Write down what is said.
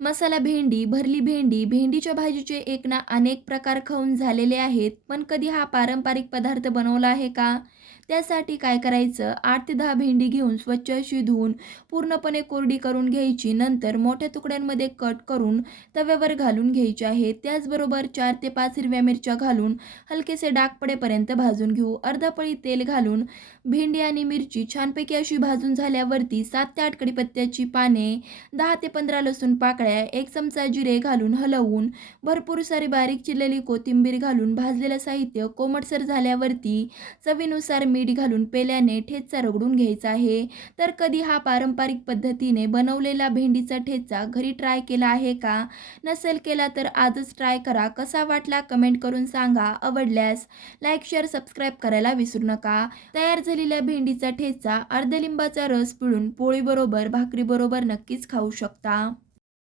मसाला भेंडी, भरली भेंडी, भेंडीच्या भाजीचे एक ना अनेक प्रकार खाऊन झालेले आहेत. पण कधी हा पारंपरिक पदार्थ बनवला आहे का? त्यासाठी काय करायचं? 8 ते 10 भेंडी घेऊन स्वच्छ अशी धुवून पूर्णपणे कोरडी करून घ्यायची. नंतर मोठ्या तुकड्यांमध्ये कट करून तव्यावर घालून घ्यायची आहे. त्याचबरोबर 4 ते 5 हिरव्या मिरच्या घालून हलकेसे डाग पडेपर्यंत भाजून घेऊ. अर्धा पळी तेल घालून भेंडी आणि मिरची छानपैकी अशी भाजून झाल्यावरती 7 ते 8 कढीपत्त्याची पाने, 10 ते 15 लसूण पाकळ्या, 1 चमचा जिरे घालून हलवून भरपूर सारी बारीक चिरलेली कोथिंबीर घालून भाजलेलं साहित्य कोमटसर झाल्यावरती चवीनुसार मीठ घालून पेल्याने ठेचा रगडून घ्यायचा आहे. तर कधी हा पारंपरिक पद्धतीने बनवलेला भेंडीचा ठेचा घरी ट्राय केला आहे का? नसेल केला तर आजच ट्राय करा. कसा वाटला कमेंट करून सांगा. आवडल्यास लाईक, शेअर, सबस्क्राईब करायला विसरू नका. तयार झालेल्या भेंडीचा ठेचा अर्ध्या लिंबाचा रस पिळून पोळीबरोबर, भाकरीबरोबर नक्कीच खाऊ शकता.